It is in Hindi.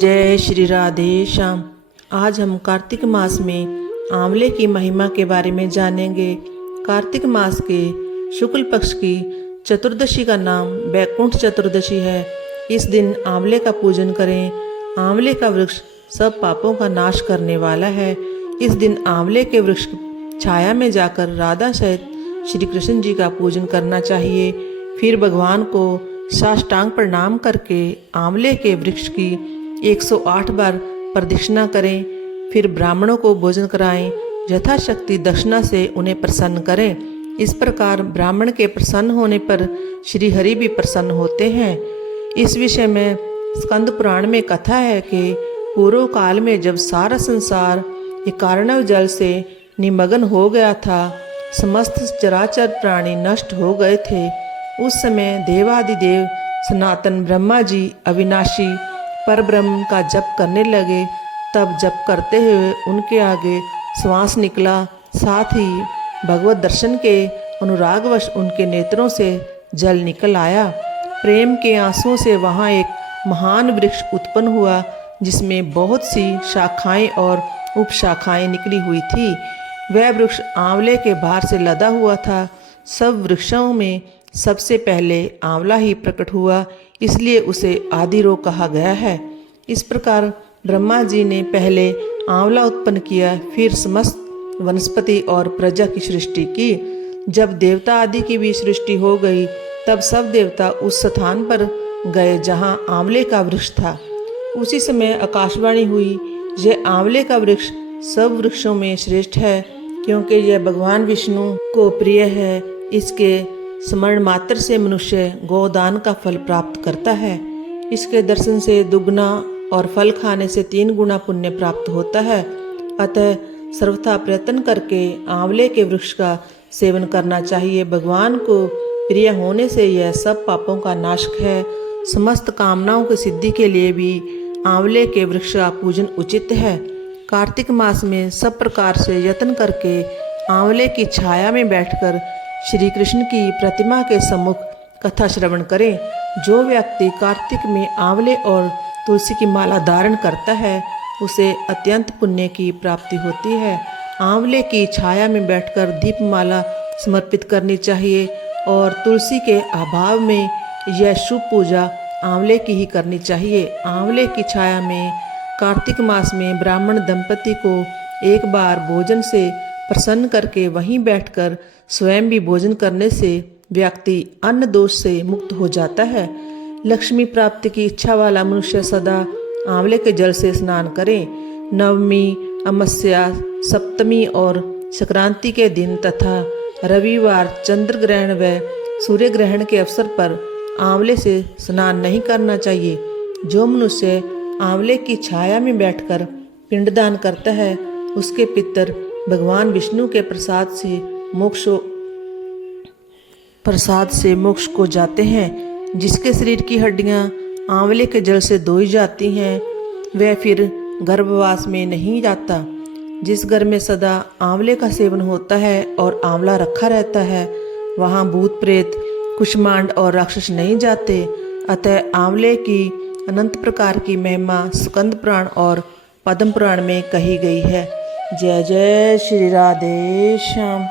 जय श्री राधे श्याम। आज हम कार्तिक मास में आंवले की महिमा के बारे में जानेंगे। कार्तिक मास के शुक्ल पक्ष की चतुर्दशी का नाम बैकुंठ चतुर्दशी है। इस दिन आंवले का पूजन करें। आंवले का वृक्ष सब पापों का नाश करने वाला है। इस दिन आंवले के वृक्ष की छाया में जाकर राधा सहित श्री कृष्ण जी का पूजन करना चाहिए। फिर भगवान को साष्टांग प्रणाम करके आंवले के वृक्ष की 108 बार प्रदक्षिणा करें। फिर ब्राह्मणों को भोजन कराएं। यथाशक्ति दक्षिणा से उन्हें प्रसन्न करें। इस प्रकार ब्राह्मण के प्रसन्न होने पर श्री हरि भी प्रसन्न होते हैं। इस विषय में स्कंद पुराण में कथा है कि पूर्व काल में जब सारा संसार कारणव जल से निमग्न हो गया था, समस्त चराचर प्राणी नष्ट हो गए थे। उस समय देवादिदेव सनातन ब्रह्मा जी अविनाशी परब्रह्म का जप करने लगे। तब जप करते हुए उनके आगे श्वास निकला। साथ ही भगवत दर्शन के अनुरागवश उनके नेत्रों से जल निकल आया। प्रेम के आंसुओं से वहाँ एक महान वृक्ष उत्पन्न हुआ, जिसमें बहुत सी शाखाएं और उपशाखाएं निकली हुई थी। वह वृक्ष आंवले के भार से लदा हुआ था। सब वृक्षों में सबसे पहले आंवला ही प्रकट हुआ, इसलिए उसे आदिरोग कहा गया है। इस प्रकार ब्रह्मा जी ने पहले आंवला उत्पन्न किया, फिर समस्त वनस्पति और प्रजा की सृष्टि की। जब देवता आदि की भी सृष्टि हो गई, तब सब देवता उस स्थान पर गए जहाँ आंवले का वृक्ष था। उसी समय आकाशवाणी हुई, यह आंवले का वृक्ष सब वृक्षों में श्रेष्ठ है, क्योंकि यह भगवान विष्णु को प्रिय है। इसके स्मरण मात्र से मनुष्य गोदान का फल प्राप्त करता है। इसके दर्शन से दुगना और फल खाने से 3 गुना पुण्य प्राप्त होता है। अतः सर्वथा प्रयत्न करके आंवले के वृक्ष का सेवन करना चाहिए। भगवान को प्रिय होने से यह सब पापों का नाशक है। समस्त कामनाओं की सिद्धि के लिए भी आंवले के वृक्ष का पूजन उचित है। कार्तिक मास में सब प्रकार से यत्न करके आंवले की छाया में बैठकर श्री कृष्ण की प्रतिमा के सम्मुख कथा श्रवण करें। जो व्यक्ति कार्तिक में आंवले और तुलसी की माला धारण करता है, उसे अत्यंत पुण्य की प्राप्ति होती है। आंवले की छाया में बैठकर दीपमाला समर्पित करनी चाहिए और तुलसी के अभाव में यह शुभ पूजा आंवले की ही करनी चाहिए। आंवले की छाया में कार्तिक मास में ब्राह्मण दंपति को एक बार भोजन से प्रसन्न करके वहीं बैठकर स्वयं भी भोजन करने से व्यक्ति अन्न दोष से मुक्त हो जाता है। लक्ष्मी प्राप्ति की इच्छा वाला मनुष्य सदा आंवले के जल से स्नान करे। नवमी, अमावस्या, सप्तमी और संक्रांति के दिन तथा रविवार, चंद्र ग्रहण व सूर्य ग्रहण के अवसर पर आंवले से स्नान नहीं करना चाहिए। जो मनुष्य आंवले की छाया में बैठकर पिंडदान करता है, उसके पितर भगवान विष्णु के प्रसाद से मोक्ष को जाते हैं। जिसके शरीर की हड्डियां आंवले के जल से धोई जाती हैं, वह फिर गर्भवास में नहीं जाता। जिस घर में सदा आंवले का सेवन होता है और आंवला रखा रहता है, वहाँ भूत प्रेत, कुष्मांड और राक्षस नहीं जाते। अतः आंवले की अनंत प्रकार की महिमा स्कंद पुराण और पद्म पुराण में कही गई है। जय जय श्री राधे श्याम।